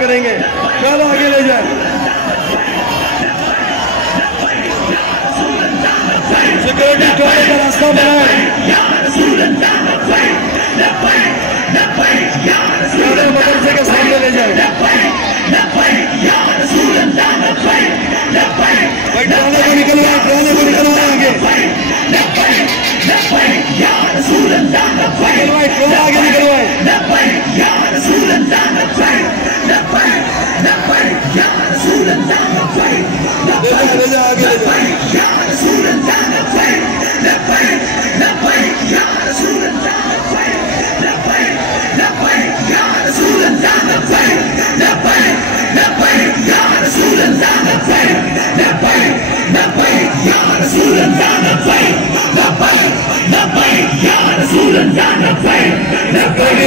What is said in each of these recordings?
करेंगे। चलो आगे ले जाए। सिक्योरिटी टोले का रास्ता बनाए। मदरसे के सामने ले जाए। भाई ट्राले को निकलवाए, ट्राले को निकलवाए आगे। निकलवाए, ट्राला आगे निकलवाए। ले जा आगे ले जा।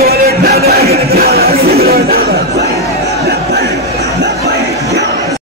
वाले